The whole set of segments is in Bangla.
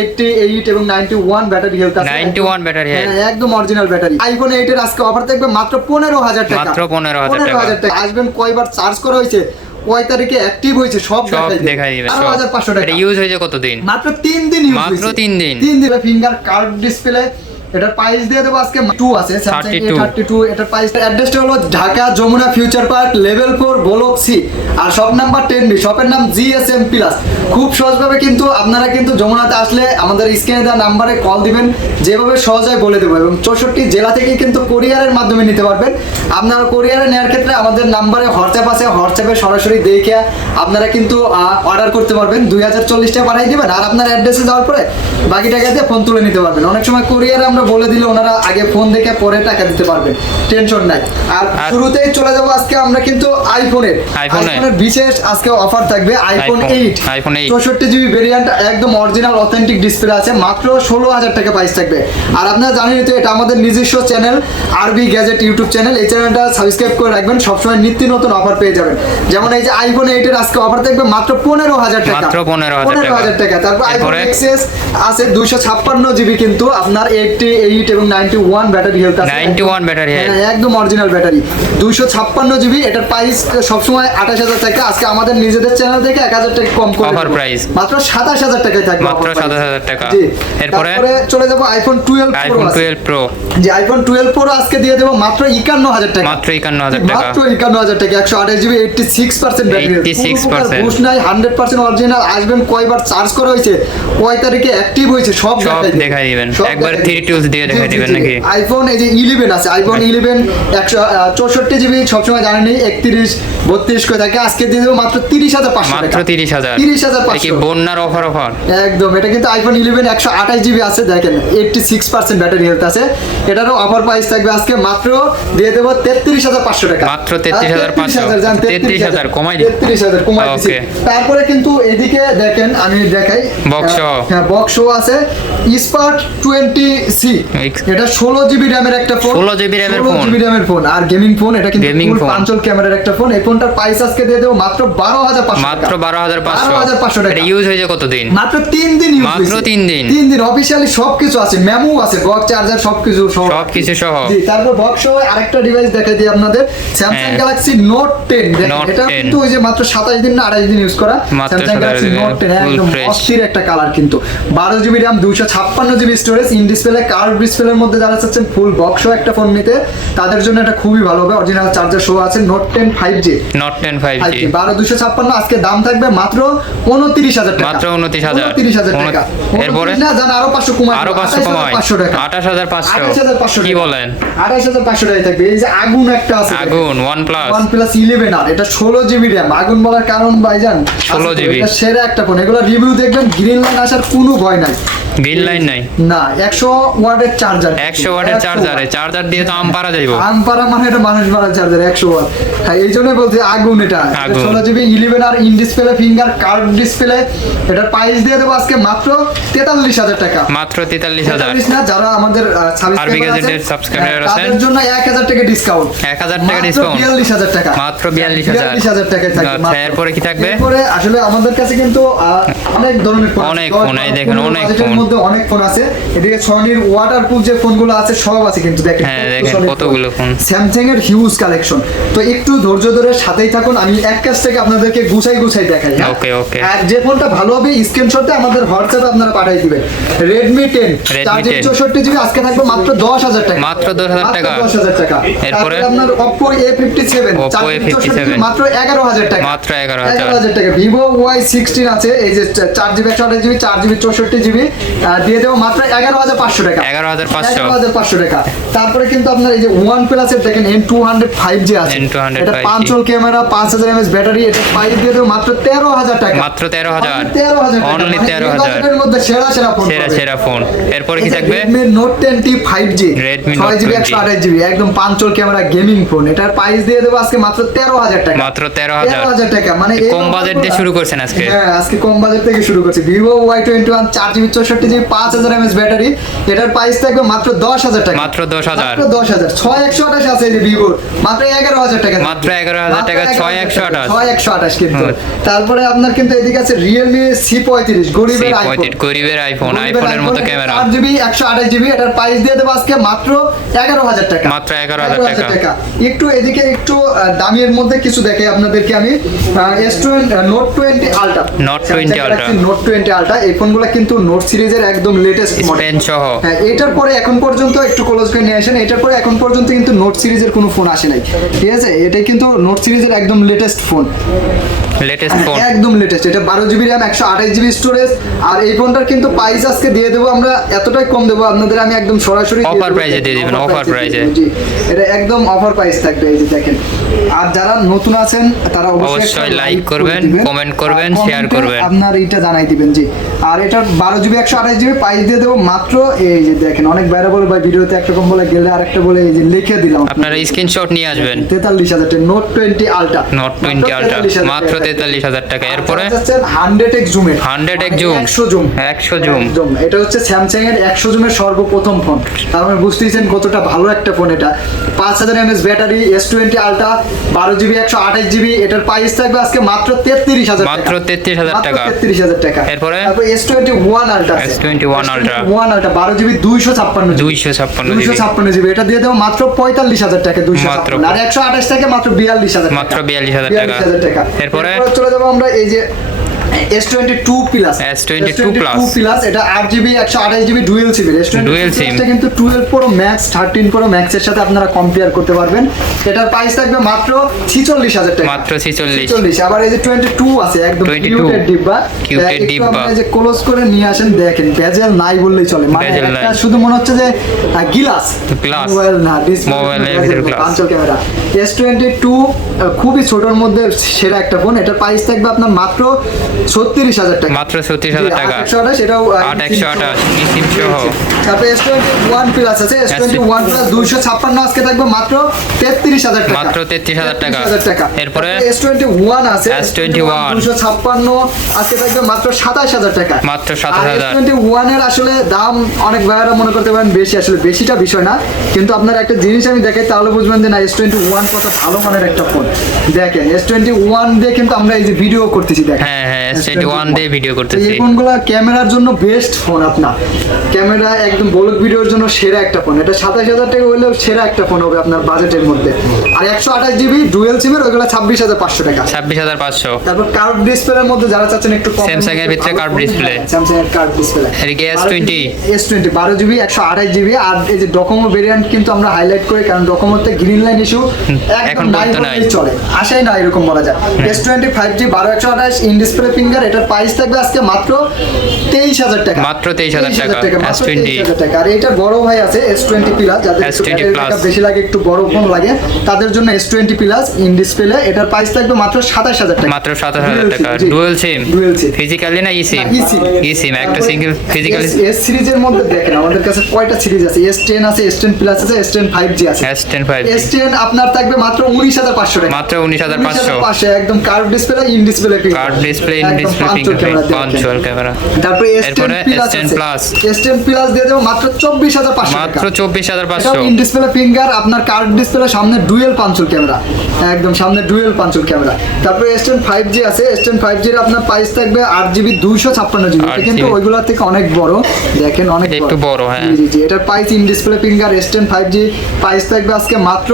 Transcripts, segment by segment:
88 এবং 91 ব্যাটারি হেলথ আছে, 91 ব্যাটারি হেলথ, একদম অরিজিনাল ব্যাটারি। আইফোন 8 এর আজকে অফার থাকবে মাত্র 15000 টাকা, মাত্র 15000 টাকা। আসবেন কয়বার চার্জ করা হয়েছে, কয় তারিখে অ্যাক্টিভ হয়েছে সব দেখাই দিবে। 12500 টাকা। এটা ইউজ হয়েছে কতদিন? মাত্র 3 দিন ইউজ হয়েছে, মাত্র 3 দিন। 3 দিন। ফিঙ্গার কার্ভ ডিসপ্লে, এটার প্রাইস দিয়ে দেবো আজকে 2 আছে স্যামসাং A32। এটার প্রাইস, অ্যাড্রেসটা হলো Dhaka Jamuna future park level 4 block C, আর শপ নাম্বার 10B। শপের নাম GSM প্লাস। খুব সহজভাবে কিন্তু আপনারা কিন্তু যমুনাতে আসলে আমাদের স্ক্রিনে দেওয়া নাম্বারে কল দিবেন, যেভাবে সহজ হয় বলে দেবো। এবং 64 জেলা থেকে কিন্তু কোরিয়ারের মাধ্যমে নিতে পারবেন। আপনারা কোরিয়ারে নেওয়ার ক্ষেত্রে আমাদের নাম্বারে হোয়াটসঅ্যাপ আছে, হোয়াটসঅ্যাপে সরাসরি দেখে আপনারা কিন্তু অর্ডার করতে পারবেন। 2040 টাকা পাঠিয়ে দিবেন, আর আপনার অ্যাড্রেসে যাওয়ার পরে বাকি টাকা দিয়ে ফোন তুলে নিতে পারবেন। অনেক সময় কোরিয়ারে আমরা বলে দিলে ওনারা আগে ফোন দেখে পরে টাকা দিতে পারবেন, টেনশন নাই। আর শুরুতেই চলে যাবো আজকে আমরা কিন্তু আইফোনের বিশেষ আজকে অফার থাকবে। আইফোন 8 64GB ভেরিয়েন্ট, একদম অরিজিনাল অথেন্টিক ডিসপ্লে আছে, মাত্র 16000 টাকা প্রাইস থাকবে। আর আপনারা জানেন তো এটা আমাদের নিজস্ব চ্যানেল, আরবি গ্যাজেট ইউটিউব চ্যানেল। এই চ্যানেলটা সাবস্ক্রাইব করে রাখবেন, সবসময় নিত্য নতুন অফার পেয়ে যাবেন। যেমন এই যে আইফোন 8 এর আজকে অফার থাকবে মাত্র 15000 টাকা, মাত্র 15000 টাকা। তারপর আইফোন এক্সএস আছে 256GB, কিন্তু আপনার 88 এবং 91 ব্যাটারি হেলথ আছে, 91 ব্যাটারি হেলথ, একদম অরিজিনাল ব্যাটারি। 256GB, এটার প্রাইস সবসময় 28000 টাকা। আজকে আমাদের নিজেদের চ্যানেল থেকে 1000 টাকা কম করে অফার প্রাইস মাত্র 27000 টাকায় থাকবে, মাত্র 27000 টাকা। জি। এরপরে চলে যাব আইফোন 12 প্রো। আইফোন 12 প্রো, যে আইফোন 12 প্রো আজকে দিয়ে দেব মাত্র 51000 টাকা, মাত্র 51000 টাকা, মাত্র 51000 টাকা। 128GB 86% ব্যাটারি, 86% বুস্ট নাই, 100% অরিজিনাল। আসবেন কয়বার চার্জ করা হয়েছে, কয় তারিখে অ্যাক্টিভ হয়েছে সব দেখাই দিবেন। একবার 3 টুলস দিয়ে দেখাই দিবেন নাকি? আইফোন এই যে 11 আছে, আইফোন 11 164GB, সবসময় জানেনই 31 32 করে থাকে। আজকে দিয়ে দেবো মাত্র 30500 টাকা, মাত্র 30500। 30500 কি বন্যার অফার একদম। এটা কিন্তু আইফোন 11 128GB আছে, দেখেন 86% ব্যাটারি হেলথ আছে। এটারও অফার প্রাইস থাকবে আজকে মাত্র দিয়ে দেবো 33500 টাকা, মাত্র 33500, 33000 কমাই দিই, 33000 কমাই দিছি। তারপরে কিন্তু এদিকে দেখেন, আমি দেখাই বক্স, হ্যাঁ বক্স আছে স্পার্ক 20C। এটা 16GB র‍্যামের একটা ফোন, 16GB র‍্যামের ফোন, 16GB র‍্যামের ফোন, আর গেমিং ফোন। এটা কিন্তু ফুল পাঁচল ক্যামেরার একটা ফোন। এই ফোনটার প্রাইস আজকে দিয়ে দেব মাত্র 12500, মাত্র 12500 টাকা। এটা ইউজ হয়েছে কতদিন? মাত্র 3 দিন ইউজ হয়েছে, মাত্র 3 দিন। 3 দিন অফিশিয়ালি সবকিছু আছে, মেমো আছে, বক্স চার্জার সবকিছু সহ। জি। তারপর বক্স সহ আরেকটা ডিভাইস দেখাই দিই আপনাদের, স্যামসাং গ্যালাক্সি নোট 10। এটা কিন্তু ওই যে মাত্র 27 দিন না 28 দিন ইউজ করা স্যামসাং গ্যালাক্সি নোট 10, একদম অস্থির একটা কালার কিন্তু। 12GB RAM 256GB storage, in display curve ডিসপ্লের মধ্যে যারা চাচ্ছেন ফুল বক্স সহ একটা ফোন নিতে, তাদের জন্য এটা খুবই ভালো হবে। অরিজিনাল চার্জার সহ আছে, নোট 10 5G, নোট 10 5G 12256। আজকে দাম থাকবে মাত্র 29000 টাকা, মাত্র 29000 টাকা। এরপরে না জান আরো 500 কমাই, আরো 500 কমাই, 28500 28500 কি বলেন? 28500 টাকা থাকবে। এই যে আগুন একটা আছে, আগুন OnePlus 11 আর এটা 16GB RAM। আগুন বলার কারণ ভাইজান 16GB, এটা সেরা একটা ফোন। এগুলো রিভিউ দেখবেন, গ্রিন লাইন আসার কোনো ভয় নাই, গ্রিন লাইন নাই না। 100 ওয়াটের চার্জার, 100 ওয়াটের চার্জার দিয়ে তো আম পারা যাইবো। আম পারা মানে এটা মানুষ মারা চার্জার 100 ওয়াট। হ্যাঁ এই জন্য বলতে আগুন। এটা 16GB 11 আর in display finger curve display. এটার প্রাইস দিয়ে দেবো আজকে মাত্র 43000 টাকা, মাত্র 43000 না। যারা আমাদের সাবস্ক্রাইবার আছেন তাদের জন্য 1000 টাকা ডিসকাউন্ট, 1000 টাকা ডিসকাউন্ট, 42000 টাকা, মাত্র 42000 টাকায় থাকবে। এরপরে কি থাকবে? এরপরে আসলে আমাদের কাছে কিন্তু অনেক ধরনের ফোন, অনেক ফোন, এই দেখেন অনেক ফোন, মধ্যে অনেক ফোন আছে। এদিকে সনির ওয়াটারপ্রুফ যে ফোনগুলো আছে সব আছে কিন্তু, দেখেন হ্যাঁ দেখেন কতগুলো ফোন। স্যামসাং এর হিউজ কালেকশন। তো একটু ধৈর্য ধরে সাথেই থাকুন, আমি এক কাছ থেকে আপনাদেরকে গুছাই দেখাই। ওকে ওকে। আর যে ফোনটা ভালো হবে স্ক্রিনশটে আমাদের হোয়াটসঅ্যাপে আপনারা পাঠিয়ে দিবেন। Redmi 10 64GB আজকে থাকবে মাত্র 10000 টাকা, মাত্র 10000 টাকা, 10000 টাকা। এরপরে আপনার Oppo A57 A57 মাত্র 11000 টাকা, মাত্র 11000 টাকা। Vivo Y16 আছে, এই যে 4GB 128GB 4GB 64GB দিয়ে দেবো মাত্র 11500 টাকা, 11500 টাকা। তারপরে কিন্তু আপনার এই যে OnePlus এর দেখেন N200 5G আছে, এটা পাঁচল ক্যামেরা, 5000 mAh ব্যাটারি। এটা প্রাইস দিয়ে দেবো মাত্র 13000 টাকা, মাত্র 13000 অনলি 13000 এর মধ্যে সেরা ফোন, সেরা ফোন। এরপর কি থাকবে? Redmi Note 10T 5G, 6GB 128GB, একদম পাঁচল ক্যামেরা গেমিং ফোন। এটার প্রাইস দিয়ে দেবো আজকে মাত্র 13000 টাকা, মাত্র 13000 টাকা। মানে কম বাজেট দিয়ে শুরু করছেন আজকে? হ্যাঁ আজকে কম বাজেট থেকে শুরু করছি। Vivo Y21 4GB GB 5000 mAh battery, এটার প্রাইস থাকবে মাত্র 10000 টাকা। মাত্র 10,000 মাত্র 10000। 6128 আছে এই যে ভিভোর, মাত্র 11000 টাকা। মাত্র 11,000 টাকা, 6128 6128 কিন্তু। তারপরে আপনার কিন্তু এদিকে আছে Realme C35 গরিবের আইফোন। গরিবের আইফোনের মতো ক্যামেরা। 8GB 128GB, এটার প্রাইস দিয়ে দেবো আজকে মাত্র 11000 টাকা। মাত্র 11,000 টাকা। একটু এদিকে একটু দামের মধ্যে কিছু দেখে আপনাদেরকে আমি। S20 Note 20 Ultra, Note 20 Ultra, Note 20 Ultra, এই ফোনগুলো কিন্তু নোট সিরিজের একদম লেটেস্ট মডেল পেন সহ। হ্যাঁ, এটার পরে এখন পর্যন্ত একটু ক্লোজ করে নিয়ে আসেন, এটার পরে এখন পর্যন্ত কিন্তু নোট সিরিজের কোনো ফোন আসে নাই, ঠিক আছে? এটাই কিন্তু নোট সিরিজের একদম লেটেস্ট ফোন, লেটেস্ট ফোন, একদম লেটেস্ট। এটা 12GB RAM 128GB স্টোরেজ। আর এই ফোনটার কিন্তু প্রাইস আজকে দিয়ে দেবো আমরা এতটাই কম দেবো আপনাদের, আমি একদম সরাসরি অফার প্রাইসে দিয়ে দিবেন, অফার প্রাইসে। জি, এটা একদম অফার প্রাইস থাকবে, এই যে দেখেন। আর যারা নতুন আছেন তারা অবশ্যই লাইক করবেন, কমেন্ট করবেন, শেয়ার করবেন, আপনার এটা জানাই দিবেন। জি, আর এটার 12GB 128GB প্রাইস দিয়ে দেবো মাত্র, এই যে দেখেন, অনেক বাইরে বলে ভাই ভিডিওতে একরকম বলে গেলে আরেকটা বলে, এই যে লিখে দিলাম আপনারা স্ক্রিনশট নিয়ে আসবেন। 43,000 টাকা নোট 20 আলট্রা, নোট 20 আলট্রা মাত্র 43,000 টাকা। এরপরে 100x zoom, 100x zoom, 100 zoom, 100 zoom. এটা হচ্ছে স্যামসাং এর 100 জুমের সর্বপ্রথম ফোন। তার মানে বুঝতেইছেন কতটা ভালো একটা ফোন এটা। 5000 mAh battery, S20 ultra, 12GB 128GB, এটার প্রাইস থাকবে আজকে মাত্র 33,000 টাকা। মাত্র 33,000 টাকা। 33,000 টাকা। এরপরে তারপর S21 ultra, S21 ultra, 1 ultra 12GB 256GB, 256GB, এটা দিয়ে দেবো মাত্র 45,000 টাকা। 256 আর 128 থেকে মাত্র 42,000 টাকা। মাত্র 42,000 টাকা। 42,000 টাকা। এরপরে চলে যাবো আমরা এই যে S22 প্লাস, S22 প্লাস, এটা 8GB 128GB dual SIM. Dual SIM এটা কিন্তু 12 Pro Max 13 Pro Max এর সাথে আপনারা কম্পেয়ার করতে পারবেন। এটার প্রাইস থাকবে মাত্র 46,000 টাকা। মাত্র 46। আবার এই যে 22 আছে একদম 22 কিউটেড ডিব্বা, কিউটেড ডিব্বা। এই যে ক্লোজ করে নিয়ে আসেন, দেখেন বেজেল নাই বললেই চলে, মানে বেজেল একটা নাই। শুধু মনে হচ্ছে যে গ্লাস, মোবাইল না, ডিসপ্লে, মোবাইলের ভিতরে glass। পাঞ্চল ক্যামেরা। S22 খুবই ছোটর মধ্যে সেরা একটা ফোন। এটার প্রাইস থাকবে আপনার মাত্র 36,000 টাকা। মাত্র 36,000 টাকা। 828, এটাও 828 সিম সহ। তারপরে S21 প্লাস আছে, S21 প্লাস 256 আজকে থাকবে মাত্র 33,000 টাকা। মাত্র 33,000 টাকা। 33,000 টাকা। এরপরে S21 আছে, S21 256 আজকে থাকবে মাত্র 27,000 টাকা। মাত্র 27,000। S21 এর আসলে দাম অনেক ভাইরা মনে করতে পারেন বেশি, আসলে বেশিটা বিষয় না, কিন্তু আপনার একটা জিনিস আমি দেখাই তাহলে বুঝবেন যে না S21 কত ভালো মানের একটা ফোন। দেখেন S21 দিয়ে কিন্তু আমরা এই যে ভিডিও করতেছি, দেখেন। হ্যাঁ হ্যাঁ, S21 দিয়ে ভিডিও করতেছি। এই ফোনগুলো ক্যামেরার জন্য বেস্ট ফোন, আপনার ক্যামেরা একদম ব্লগ ভিডিওর জন্য সেরা একটা ফোন। এটা 27,000 টাকা হলেও সেরা একটা ফোন হবে আপনার বাজেটের মধ্যে। আর 128GB ডুয়াল সিমের ওইগুলো 26,500 টাকা। 26,500। তারপর কার্ভ ডিসপ্লের মধ্যে যারা চাচ্ছেন একটু কম, Samsung এর ভিতরে curved display। স্যামসাং এর কার্ভ ডিসপ্লে। এদিকে S20 12GB 128GB। আর এই যে ডকোমো ভেরিয়েন্ট কিন্তু আমরা হাইলাইট করি, কারণ ডকোমোতে গ্রিন লাইন ইস্যু এখন নাই বলতে বললেই নাই। চলে, আশাই না এরকম বলা যায়। S20 5G 12/128 in display finger, এটার প্রাইস থাকবে আজকে মাত্র 23,000 টাকা। মাত্র 23,000 টাকা। মাত্র S20 23,000 টাকা। আর এটার বড় ভাই আছে S20 প্লাস, যাদের একটু S20 ব্যাটারি plus। ব্যাকআপ বেশি লাগে, একটু বড় ফোন লাগে, তাদের জন্য S20 প্লাস ইন ডিসপ্লে, এটার প্রাইস থাকবে মাত্র 27,000 টাকা। মাত্র 27,000 টাকা। Dual SIM, dual SIM, physically না ইসিম? eSIM। ইসিম একটা সিঙ্গেল ফিজিক্যালি। এস সিরিজের মধ্যে দেখেন আমাদের কাছে কয়টা সিরিজ আছে, S10 আছে, S10 প্লাস আছে, S10 5G আছে। S10 5G S10 আপনার থাকবে মাত্র 19,500 টাকা। মাত্র 19,500। একদম curve display in display, card display, in display fingerprint, punctual camera. তারপরে এরপরে S10 প্লাস, S10 প্লাস দিয়ে দেবো মাত্র 24,500 টাকা। মাত্র 24,500। ইন ডিসপ্লে ফিঙ্গার, আপনার কার্ভ ডিসপ্লে, সামনে ডুয়েল পাঞ্চুল ক্যামেরা, একদম সামনে ডুয়েল পাঞ্চুল ক্যামেরা। তারপরে S10 5G আছে, S10 5G এর আপনার প্রাইস থাকবে 8GB 256GB, এটা কিন্তু 8GB ওইগুলা থেকে অনেক বড়, দেখেন অনেক একটু বড়, হ্যাঁ। জি জি, এটার price in display finger S10 5G price থাকবে আজকে মাত্র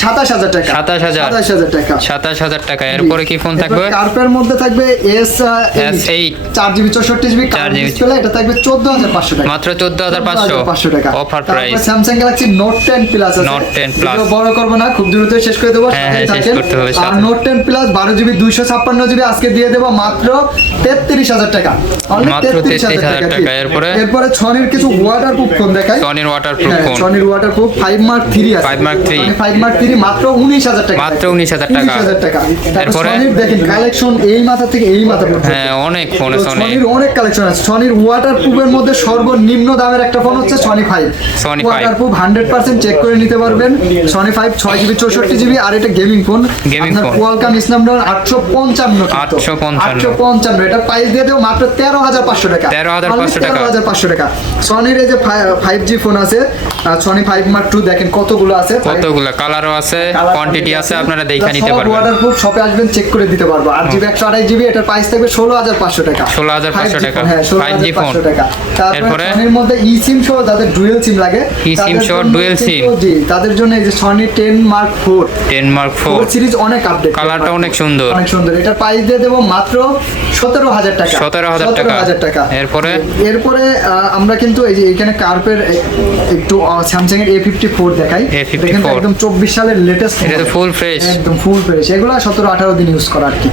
27,000 টাকা। 27,000 টাকা। 27,000 টাকা। এরপরে কি ফোন থাকবে? কার্পের মধ্যে থাকবে S8 4GB 64GB 4GB display, এটা থাকবে 14,500 টাকা। মাত্র 14,500 টাকা। অফার তারপরে price. Samsung Galaxy note 10 plus আছে। Note 10 Plus। ভিডিও বড় করব না, খুব দ্রুত শেষ করে দেবো। হ্যাঁ, সাথেই শেষ থাকেন। করতে হবে আর সাথে। নোট 10 প্লাস 12GB 256GB আজকে দিয়ে দেবো মাত্র 33,000 টাকা। Only মাত্র 33,000 টাকা। এরপরে সনির কিছু ওয়াটারপ্রুফ ফোন দেখাই। সনির ওয়াটারপ্রুফ ফোন। সনির ওয়াটারপ্রুফ 5 Mark 3 আছে। 5 Mark 3 5 Mark 3 থ্রি মাত্র 19,000 টাকা, মাত্র 19,000 টাকা। 19,000 টাকা। তারপর এরপরে? সনির দেখেন কালেকশন এই মাথা থেকে এই মাথা পর্যন্ত। হ্যাঁ, অনেক ফোন আছে অনেক। সনির অনেক কালেকশন আছে। সনির ওয়াটার প্রুফের মধ্যে সর্বনিম্ন দামের একটা ফোন হচ্ছে Sony 5। Sony 5 water proof 100% check করে নিতে পারবেন। সনি 5 6GB 64GB আর এটা গেমিং ফোন। Gaming আপনার phone। কোয়ালকম স্ন্যাপড্রাগন 855 855 এটা প্রাইস দিয়ে দেব মাত্র 13,500 টাকা। 13,500 টাকা। 13,500 টাকা। সনির এই যে 5G ফোন আছে সনি 5 Mark II দেখেন কতগুলো আছে, কতগুলো কালারও আছে, কোয়ান্টিটি আছে, আপনারা দেখে নিতে পারবেন। ওয়াটারপ্রুফ শপে আসবেন চেক করে দিতে পারবো। 8GB 128GB এটার প্রাইস থাকবে 16,500 টাকা। 16,500 টাকা। হ্যাঁ 5G ফোন। 16,500 টাকা। তারপরে এরপরে? সনির মধ্যে ই সিম সহ যাদের ডুয়াল সিম লাগে eSIM সহ dual SIM। জি তাদের জন্য এই যে Sony 10 Mark IV 10 Mark 4 4 series অনেক আপডেট, কালারটা অনেক সুন্দর। অনেক সুন্দর। এটার প্রাইস দিয়ে দেবো মাত্র 17,000 টাকা। 17,000 টাকা। 17,000 টাকা। এরপরে? এরপরে আমরা কিন্তু এই যে এখানে কার্পের একটু স্যামসাং এর A54 দেখাই। A54 এটা কিন্তু একদম 24 সালের লেটেস্ট, এটা তো ফুল ফ্রেশ। একদম ফুল ফ্রেশ। এগুলো 17-18 দিন ইউজ করা আর কি।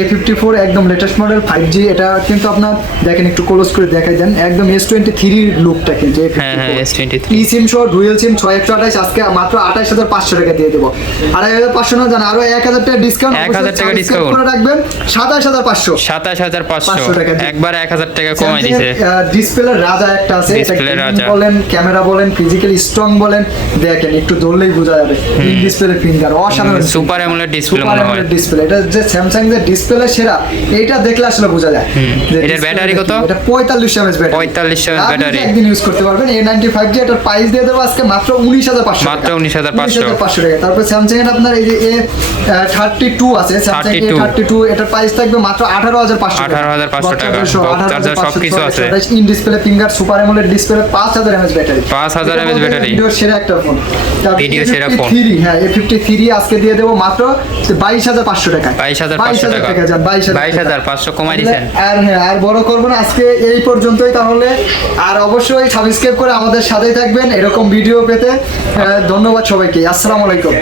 A54 একদম লেটেস্ট মডেল 5G। এটা কিন্তু আপনার দেখেন একটু ক্লোজ করে দেখাই দেন, একদম S23 লুকটা কিন্তু হ্যাঁ হ্যাঁ, S23 ই সিম সহ ডুয়াল সিম 6128 আজকে মাত্র 28,500 টাকা দিয়ে দেবো। 28,500 না জান আরো 1,000 টাকা ডিসকাউন্ট, 1,000 টাকা discount। করে রাখবেন 27,500। 27,500 টাকা দিয়ে। একবার 1,000 টাকা কমাই দিছে। ডিসপ্লে রাজা একটা আছে, এটা Display gaming রাজা। বলেন ক্যামেরা বলেন ফিজিক্যালি স্ট্রং বলেন, দেখেন একটু ধরলেই বোঝা যাবে। ইন ডিসপ্লে ফিঙ্গার অসাধারণ, সুপার অ্যামোলেড ডিসপ্লে মনে হয়। ডিসপ্লে। এটা যে স্যামসাং যে ডিসপ্লে সেরা, এইটা দেখলে আসলে বোঝা যায়। যে এটার display ব্যাটারি কত? এটা 45 mAh ব্যাটারি। 45 mAh battery. একদিন ইউজ করতে পারবেন। A95G এটার প্রাইস দিয়ে দেবো আজকে মাত্র 19,500 টাকা। মাত্র 19,500 19,500 টাকা। তারপর স্যামসাং এর আপনার এই যে A32 আছে, স্যামসাং 32 A32 এটার প্রাইস থাকবে মাত্র 18,500 টাকা। 18,500 টাকা। বক্স চার্জার সহ সবকিছু আছে। In display finger super AMOLED display 5000 mAh battery. 5000 mAh battery. Video সেরা একটা ফোন। ভিডিও সেরা ফোন। হ্যাঁ A53 আজকে দিয়ে দেবো মাত্র 22,500 টাকা। 22,500 টাকা। যান 22,500 কমাই দিছেন। আর হ্যাঁ আর বড় করবো না আজকে এই পর্যন্তই তাহলে। আর অবশ্যই সাবস্ক্রাইব করে আমাদের সাথেই থাকবেন এরকম ভিডিও পেতে। ধন্যবাদ সবাইকে। আসসালামু আলাইকুম।